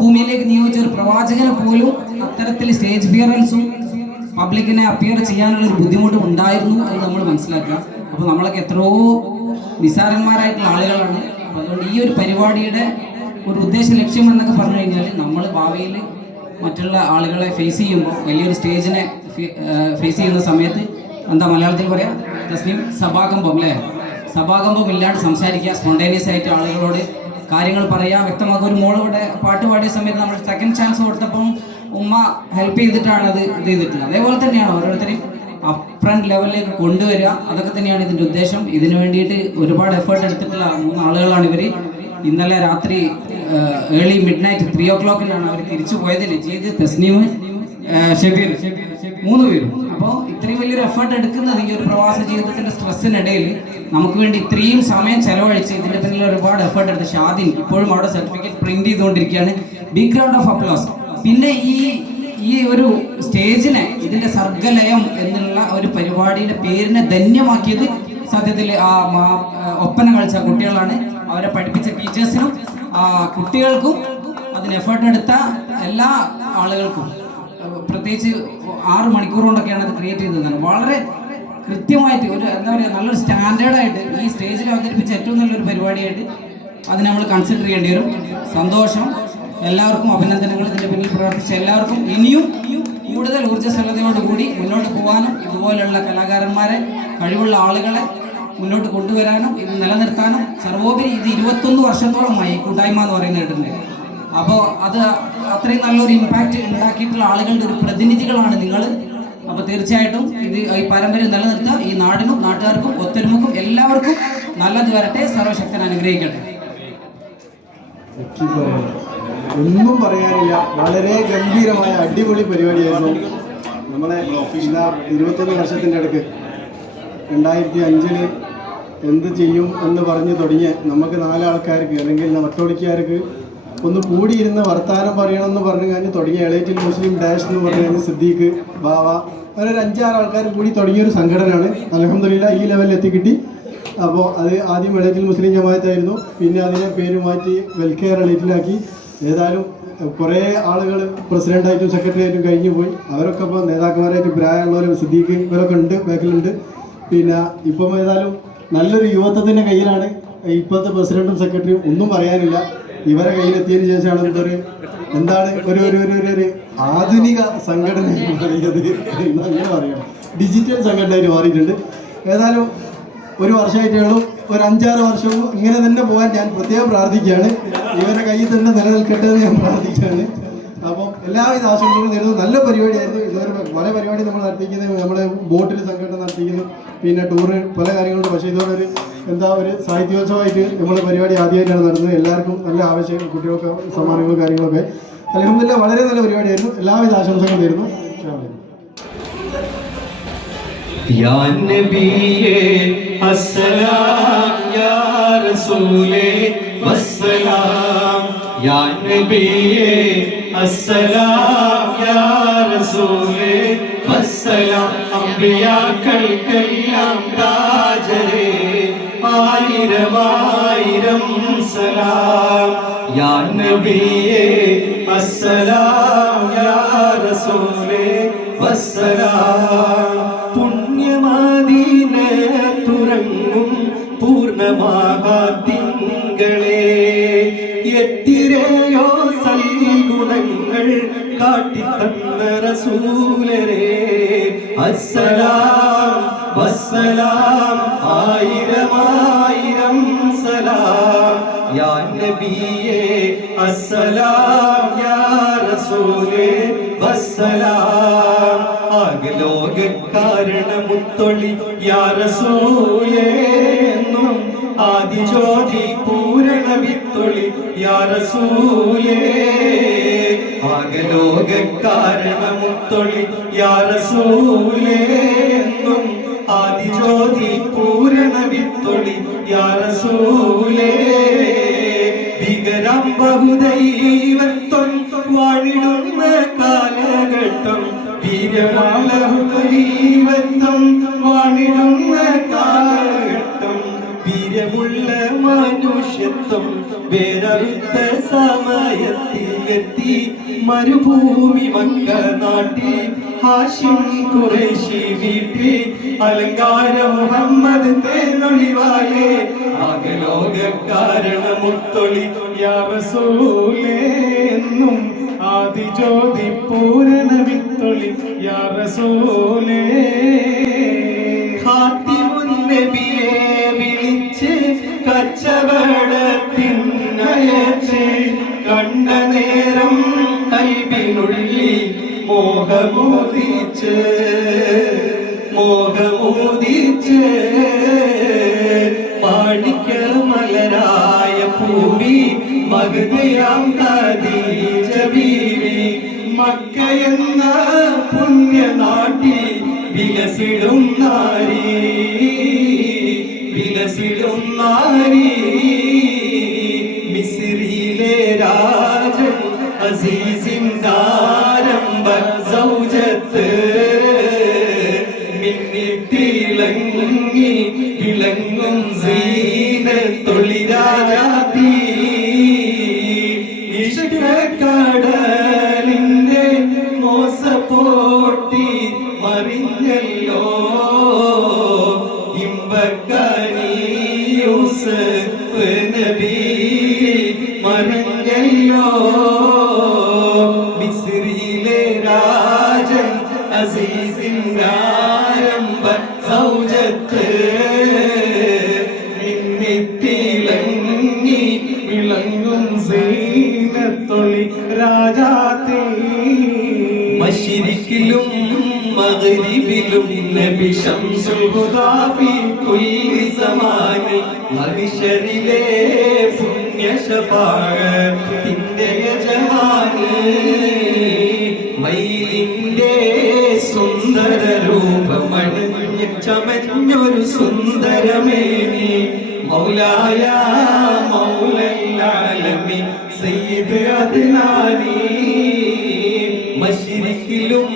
ഭൂമിയിലേക്ക് നിയോഗിച്ച ഒരു പ്രവാചകനെ പോലും അത്തരത്തിൽ സ്റ്റേജ് ഫിയറൻസും പബ്ലിക്കിനെ അപ്പിയർ ചെയ്യാനുള്ള ഒരു ബുദ്ധിമുട്ടും ഉണ്ടായിരുന്നു എന്ന് നമ്മൾ മനസ്സിലാക്കുക. അപ്പോൾ നമ്മളൊക്കെ എത്രയോ നിസാരന്മാരായിട്ടുള്ള ആളുകളാണ്. അതുകൊണ്ട് ഈ ഒരു പരിപാടിയുടെ ഒരു ഉദ്ദേശ ലക്ഷ്യം എന്നൊക്കെ പറഞ്ഞു കഴിഞ്ഞാൽ നമ്മൾ ഭാവിയിൽ മറ്റുള്ള ആളുകളെ ഫേസ് ചെയ്യുമ്പോൾ വലിയൊരു സ്റ്റേജിനെ ഫേസ് ചെയ്യുന്ന സമയത്ത് എന്താ മലയാളത്തിൽ പറയാം? തസ്ലിം സഭാകമ്പം അല്ലേ? സഭാകമ്പം ഇല്ലാണ്ട് സംസാരിക്കുക സ്പോണ്ടേനിയസ് ആയിട്ട് ആളുകളോട് കാര്യങ്ങൾ പറയാം. വ്യക്തമാക്കുക ഒരു മോൾ ഇവിടെ പാട്ട് പാടിയ സമയത്ത് നമ്മൾ സെക്കൻഡ് ചാൻസ് കൊടുത്തപ്പം ഉമ്മ ഹെൽപ്പ് ചെയ്തിട്ടാണ് അത് ഇത് ചെയ്തിട്ടുള്ളത്. അതേപോലെ തന്നെയാണ് ഓരോരുത്തരെയും അപ്രണ്ട് ലെവലിലേക്ക് കൊണ്ടുവരിക. അതൊക്കെ തന്നെയാണ് ഇതിന്റെ ഉദ്ദേശം. ഇതിനു വേണ്ടിയിട്ട് ഒരുപാട് എഫേർട്ട് എടുത്തിട്ടുള്ള മൂന്ന് ആളുകളാണ് ഇവർ ഇന്നലെ രാത്രി ഏർലി മിഡ് നൈറ്റ് ത്രീ ഓ ക്ലോക്കിലാണ് അവർ തിരിച്ചു പോയത് ലജീദ് തസ്നീം ഷബീർ മൂന്ന് പേരും. അപ്പോൾ ഇത്രയും വലിയൊരു എഫേർട്ട് എടുക്കുന്നത് ഈ ഒരു പ്രവാസ ജീവിതത്തിന്റെ സ്ട്രെസ്സിനിടയിൽ നമുക്ക് വേണ്ടി ഇത്രയും സമയം ചെലവഴിച്ച് ഇതിന്റെ പിന്നിൽ ഒരുപാട് എഫേർട്ട് എടുത്ത് ഷാദിൻ ഇപ്പോഴും അവിടെ സർട്ടിഫിക്കറ്റ് പ്രിന്റ് ചെയ്തുകൊണ്ടിരിക്കുകയാണ്. ബിഗ് റൗണ്ട് ഓഫ് അപ്ലോസ് പിന്നെ ഈ ഈ ഒരു സ്റ്റേജിനെ ഇതിന്റെ സർഗലയം എന്നുള്ള ഒരു പരിപാടിയുടെ പേരിനെ ധന്യമാക്കിയത് സത്യത്തിൽ ആ ഒപ്പന കളിച്ച കുട്ടികളാണ്. അവരെ പഠിപ്പിച്ച ടീച്ചേഴ്സിനും ആ കുട്ടികൾക്കും അതിന് എഫേർട്ട് എടുത്ത എല്ലാ ആളുകൾക്കും. പ്രത്യേകിച്ച് ആറ് മണിക്കൂർ അത് ക്രിയേറ്റ് ചെയ്തത്. വളരെ കൃത്യമായിട്ട് ഒരു എന്താ പറയുക നല്ലൊരു സ്റ്റാൻഡേർഡായിട്ട് ഈ സ്റ്റേജിൽ അവതരിപ്പിച്ച ഏറ്റവും നല്ലൊരു പരിപാടിയായിട്ട് അത് നമ്മൾ കൺസിഡർ ചെയ്യേണ്ടി വരും. സന്തോഷം. എല്ലാവർക്കും അഭിനന്ദനങ്ങൾ. ഇതിന്റെ പിന്നിൽ പ്രവർത്തിച്ച എല്ലാവർക്കും ഇനിയും കൂടുതൽ ഊർജസ്വലതയോടുകൂടി മുന്നോട്ട് പോകാനും ഇതുപോലെയുള്ള കലാകാരന്മാരെ കഴിവുള്ള ആളുകളെ മുന്നോട്ട് കൊണ്ടുവരാനും ഇത് നിലനിർത്താനും സർവോപരി ഇത് ഇരുപത്തൊന്ന് വർഷത്തോളമായി കൂട്ടായ്മ എന്ന് പറയുന്ന കേട്ടിട്ടുണ്ട്. അപ്പോൾ അത് അത്രയും നല്ലൊരു ഇമ്പാക്റ്റ് ഉണ്ടാക്കിയിട്ടുള്ള ആളുകളുടെ ഒരു പ്രതിനിധികളാണ് നിങ്ങൾ അപ്പോൾ തീർച്ചയായിട്ടും ഇത് ഈ പാരമ്പര്യം നിലനിർത്തുക. ഈ നാടിനും നാട്ടുകാർക്കും ഒത്തൊരുമക്കും എല്ലാവർക്കും നല്ലത് വരട്ടെ. സർവശക്തൻ അനുഗ്രഹിക്കട്ടെ. ഒന്നും പറയാനില്ല. വളരെ ഗംഭീരമായ അടിപൊളി പരിപാടിയായിരുന്നു. നമ്മളെ ഇരുപത്തൊന്ന് വർഷത്തിന്റെ അടുക്ക് രണ്ടായിരത്തി അഞ്ചിൽ എന്ത് ചെയ്യും എന്ന് പറഞ്ഞ് തുടങ്ങിയ നമുക്ക് നാലാൾക്കാർക്ക് അല്ലെങ്കിൽ ഒട്ടോടിക്കാർക്ക് ഒന്ന് കൂടിയിരുന്ന് വർത്താനം പറയണമെന്ന് പറഞ്ഞു കഴിഞ്ഞ് തുടങ്ങിയ എളേറ്റിൽ മുസ്ലിം ഡാഷ് എന്ന് പറഞ്ഞു കഴിഞ്ഞ് സിദ്ദീഖ് ബാവ അങ്ങനെ ഒരു അഞ്ചാറ് ആൾക്കാർ കൂടി തുടങ്ങിയ ഒരു സംഘടനയാണ്. അലഹമില്ല ഈ ലെവലിൽ എത്തിക്കിട്ടി. അപ്പോൾ അത് ആദ്യം എളേറ്റിൽ മുസ്ലിം ജമാഅത്തായിരുന്നു. പിന്നെ അതിനെ പേര് മാറ്റി വെൽക്കെയർ എളേറ്റിലാക്കി. ഏതായാലും കുറേ ആളുകൾ പ്രസിഡന്റായിട്ടും സെക്രട്ടറി ആയിട്ടും കഴിഞ്ഞു പോയി. അവരൊക്കെ ഇപ്പോൾ നേതാക്കന്മാരായിട്ട് പ്രായമുള്ളവരും സിദ്ദീഖ് ഇവരൊക്കെ ഉണ്ട് ബാക്കിലുണ്ട്. പിന്നെ ഇപ്പം ഏതായാലും നല്ലൊരു യുവത്വത്തിന്റെ കയ്യിലാണ് ഇപ്പോഴത്തെ പ്രസിഡന്റും സെക്രട്ടറിയും. ഒന്നും പറയാനില്ല. ഇവരെ കയ്യിലെത്തിയതിനു ശേഷമാണ് എന്താ പറയുക? എന്താണ് ഒരു ഒരു ഒരു ഒരു- ആധുനിക സംഘടന മാറിയത് അങ്ങനെ ഡിജിറ്റൽ സംഘടനയായിട്ട് മാറിയിട്ടുണ്ട്. ഏതായാലും ഒരു വർഷമായിട്ടേ ഉള്ളൂ. ഒരു അഞ്ചാറ് വർഷവും ഇങ്ങനെ തന്നെ പോകാൻ ഞാൻ പ്രത്യേകം പ്രാർത്ഥിക്കുകയാണ്. ഇവരെ കയ്യിൽ തന്നെ നിലനിൽക്കട്ടെ എന്ന് ഞാൻ പ്രാർത്ഥിക്കുകയാണ്. അപ്പം എല്ലാവിധ ആശംസകളും നേരുന്നു. നല്ല പരിപാടിയായിരുന്നു. ഇതുവരെ പല പരിപാടി നമ്മൾ നടത്തിക്കുന്നത് നമ്മുടെ ബോട്ടിൽ സംഘടന നടത്തിക്കുന്നു പിന്നെ ടൂറ് പല കാര്യങ്ങളുണ്ട്. പക്ഷേ ഇതോടൊരു എന്താ ഒരു സാഹിത്യോത്സവമായിട്ട് നമ്മുടെ പരിപാടി ആദ്യമായിട്ടാണ് നടന്നത്. എല്ലാവർക്കും നല്ല ആവശ്യങ്ങൾ കുട്ടികൾക്ക് സമ്മാനങ്ങളും കാര്യങ്ങളൊക്കെ. അലഹമില്ല വളരെ നല്ല പരിപാടിയായിരുന്നു. എല്ലാവിധ ആശംസകളും തരുന്നു يا نبي ആയിരം ആയിരം സലാം. യാ നബിയേ അസ്സലാം വസ്സലാം ആകലോക കാരണമുത്തൊളി യാ റസൂലേ എന്നും ആദിജ്യോതി പൂരണ വിത്തൊളി യാ റസൂലേ ആകലോക കാരണമുത്തൊളി യാ റസൂലേ എന്നും ആദിജ്യോതി പൂരണ വിത്തൊളി യാ റസൂലേ ഭീകരം ബഹുദൈവത്വം ദൈവത്വം വാണിടുന്ന കാലഘട്ടം വീരമുള്ള മനുഷ്യത്വം വേററുത്ത സമയത്തിൽ എത്തി മരുഭൂമി മക്ക നാട്ടിൽ ഹാഷിം കുറേശി വീട്ടിൽ അലങ്കാര മുഹമ്മദ് തേനൊളിവാലേ ആകലോക കാരണമുത്തൊളി യാ റസൂലേ എന്നും ആദിജ്യോതി പൂരണ വിത്തൊളി യാ റസൂലേ ഖാത്തിമുൻ നബിയെ വിളിച്ച് കച്ചവടത്തിനയച്ച് കണ്ട നേരം കൽബിനുള്ളിൽ മോഹമോദിച്ച് മോഹമോദിച്ച് മാണിക്യ മലരായ പൂവി മകതയാം ഖദീജ ബീവി മക്ക എന്ന പുണ്യനാട്ടിൽ വിലസിടും നാരി. വിലസിടും നാരി. മിസ്രിയിലെ രാജൻ അസീസിന്റെ ആരംഭ സൗജത്ത്. മിന്നിത്തിളങ്ങി വിളങ്ങും സീനത്തൊളി രാജാത്തി അസീസിന്റെ ആരംഭ സൗജത്ത് മിന്നിത്തിളങ്ങി വിളങ്ങും സീനത്തൊളി രാജാത്തേ മശരിക്കിലും മഗ്രിബിലും നബി ശംസുൽ ഹുദാ ഫീ കുല്ലി സമാനി മഹിശരിലെ പുണ്യ ശഫാഅത്തിന്റെ യജമാനി. ചമഞ്ഞൊരു സുന്ദരമേനി മൗലായ മൗലല്ലാലമി സയ്യിദ് അദ്നാനി. മശ്രിക്കിലും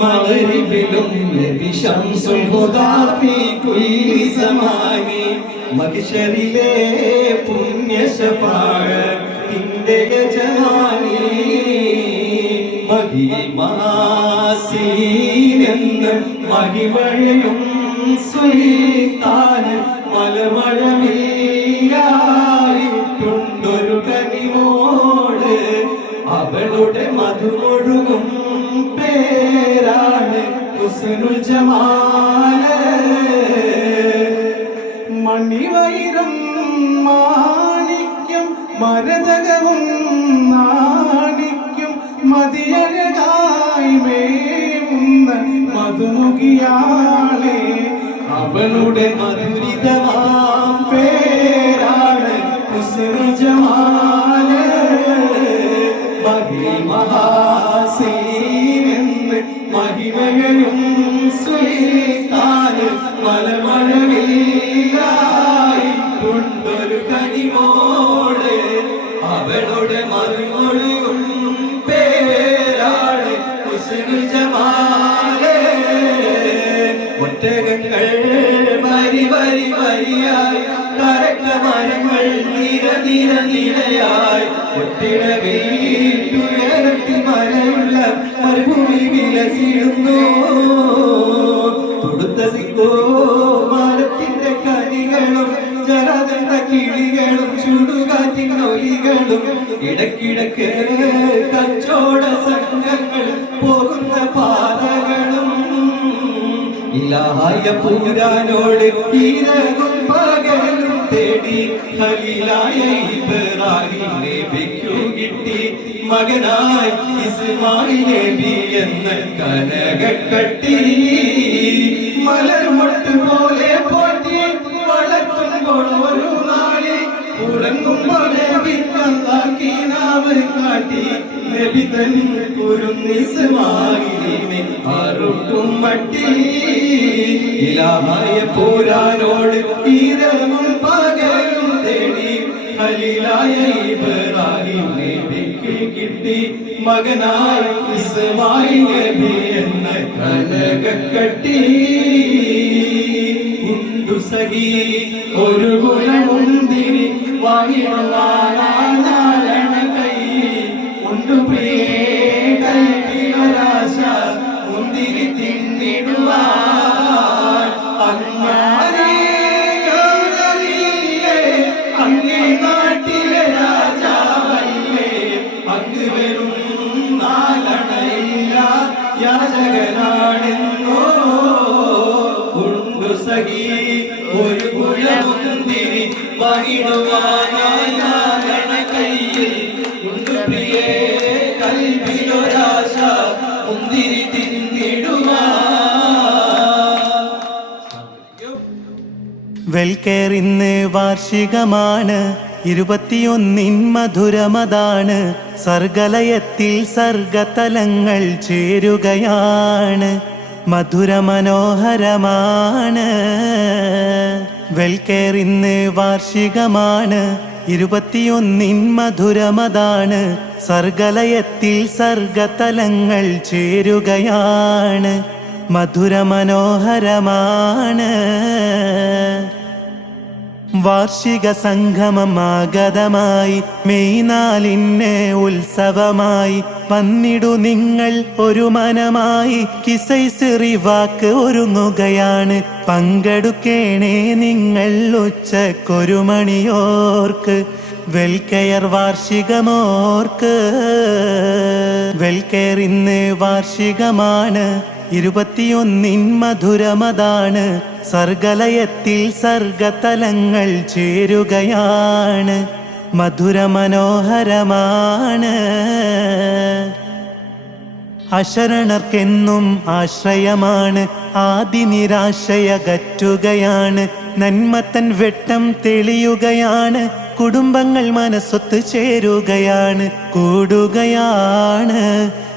മഗ്രിബിലും നബി ശംസുൽ ഹുദാ ഫീ കുല്ലി സമാനി. മഗ്ശരിലെ പുണ്യ ശഫാഅത്തിന്റെ യജമാനി. മഹിമാസീനെന്ന് മഹിമഴയും സുൽത്താൻ മലമഴമില്ലായിട്ടുണ്ടൊരു കനിമോട് അവളുടെ മധുമൊഴുകും പേരാണ് കുസനു ജമാൽ മണിവൈരം മാണിക്യം മരതകവും നാണിക്യം മതിയഴകായി മേമുന്ന മധുമുഖിയാളെ അവളുടെ മധുരിതമാം പേരാണ് ഹുസ്നുൽ ജമാൽ. മഹിൽ മഹിമകളും സുൽത്താന് വീട്ടുയരത്തിൽ മരയുള്ള മരുഭൂമി വിലസിടുന്നു. തൊടുത്ത സിക്കോ മരത്തിന്റെ കനികളും ജലതണ്ട കിളികളും ചുടുകാറ്റിൻ ഇടക്കിടക്ക് കച്ചോട സംഘങ്ങൾ പോകുന്ന പാതകളും. ഇലാഹായ പൂരാനോട് ഈരകും തേടി ഖലീലായ ഇബ്രാഹിം നബിക്കു കിട്ടി. മകനായി ഇസ്മായിൽ നബി എന്ന കനകക്കട്ടി. മലർമൊട്ട് പോലെ പോറ്റി വളർത്തുമ്പോൾ ഒരു നാളിൽ ഉറങ്ങുമ്പോൾ നാവ് കാട്ടി. നബി തൻ കുരുന്നിസ്മായിനെ അറുക്കും മട്ടി ഇലാമായ പോരാനോട് ഈരവും പകലും തേടി ഖലീലായ കിട്ടി മകനായി എന്ന കനക കട്ടി ഒരു കുലമുന്തിരി വാങ്ങി കയ്യിൽ ഉണ്ടു പ്രിയേ ഇന്ന് വാർഷികമാണ്. ഇരുപത്തിയൊന്നിൻ മധുരമതാണ്. സർഗലയത്തിൽ സർഗതലങ്ങൾ ചേരുകയാണ്. മധുരമനോഹരമാണ്. വെൽക്കെയർ ഇന്ന് വാർഷികമാണ്. ഇരുപത്തിയൊന്നിൻ മധുരമതാണ്. സർഗലയത്തിൽ സർഗതലങ്ങൾ ചേരുകയാണ്. മധുരമനോഹരമാണ്. വാർഷിക സംഗമമാഗതമായി. മെയ്നാലിന്നെ മെയ് നാലിന് ഉത്സവമായി. വന്നിടു നിങ്ങൾ ഒരു മനമായി. കിസൈസിറി വാക്ക് ഒരുങ്ങുകയാണ്. പങ്കെടുക്കേണേ നിങ്ങൾ ഉച്ചക്കൊരു മണിയോർക്ക്. വെൽക്കെയർ വാർഷികമോർക്ക്. വെൽക്കെയർ ഇന്ന് വാർഷികമാണ്. ഇരുപത്തിയൊന്നിൻ മധുരമതാണ്. സർഗലയത്തിൽ സർഗതലങ്ങൾ ചേരുകയാണ്. മധുരമനോഹരമാണ്. അശരണർക്കെന്നും ആശ്രയമാണ്. ആദി നിരാശയകറ്റുകയാണ് നന്മത്തൻ വെട്ടം തെളിയുകയാണ്. കുടുംബങ്ങൾ മനസ്സൊത്ത് ചേരുകയാണ്. കൂടുകയാണ്.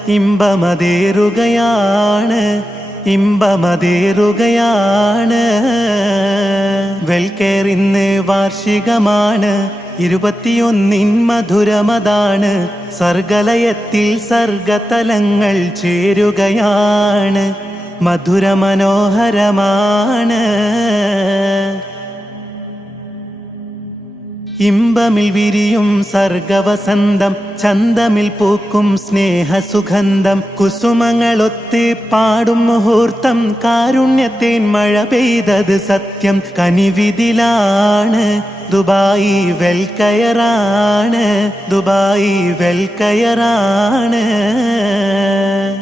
ഇമ്പമതേറുകയാണ് ഇമ്പമതേറുകയാണ്. വെൽക്കെയർ ഇന്ന് വാർഷികമാണ് ഇരുപത്തിയൊന്നിൻ മധുരമതാണ്. സർഗലയത്തിൽ സർഗതലങ്ങൾ ചേരുകയാണ് മധുരമനോഹരമാണ്. ഇമ്പമിൽ വിരിയും സർഗവസന്തം ചന്തമിൽ പൂക്കും സ്നേഹസുഗന്ധം. കുസുമങ്ങളൊത്ത് പാടും മുഹൂർത്തം കാരുണ്യത്തേൻ മഴ പെയ്തത് സത്യം. കനിവിതിലാണ് ദുബായി വെൽക്കയറാണ് ദുബായി വെൽക്കയറാണ്.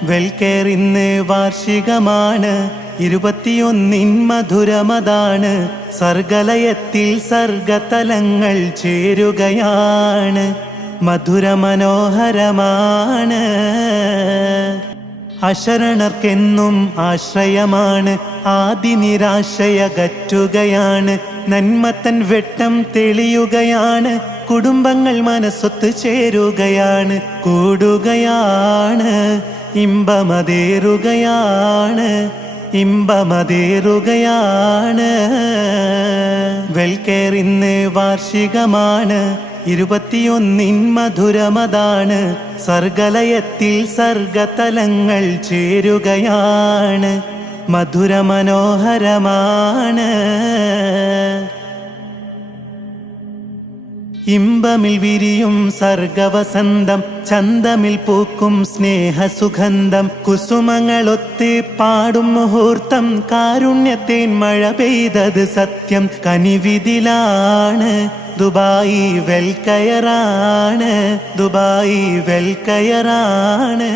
വെൽക്കയർ ഇന്ന് വാർഷികമാണ്. ഇരുപത്തിയൊന്നിൻ മധുരമതാണ്. സർഗലയത്തിൽ സർഗതലങ്ങൾ ചേരുകയാണ്. മധുരമനോഹരമാണ്. അശരണർക്കെന്നും ആശ്രയമാണ്. ആദി നിരാശയകറ്റുകയാണ് നന്മത്തൻ വെട്ടം തെളിയുകയാണ്. കുടുംബങ്ങൾ മനസ്സൊത്ത് ചേരുകയാണ്. കൂടുകയാണ്. ഇമ്പമതേറുകയാണ്. ഇമ്പമതേറുകയാണ്. വെൽക്കെയർ ഇന്ന് വാർഷികമാണ്. ഇരുപത്തിയൊന്നിൻ മധുരമതാണ്. സർഗലയത്തിൽ സർഗതലങ്ങൾ ചേരുകയാണ്. മധുരമനോഹരമാണ്. ഇമ്പമിൽ വിരിയും സർഗവസന്തം ചന്തമിൽ പൂക്കും സ്നേഹസുഗന്ധം. കുസുമങ്ങളൊത്ത് പാടും മുഹൂർത്തം കാരുണ്യത്തേൻ മഴ പെയ്തത് സത്യം. കനിവിതിലാണ് ദുബായി വെൽക്കയറാണ് ദുബായി വെൽക്കയറാണ്.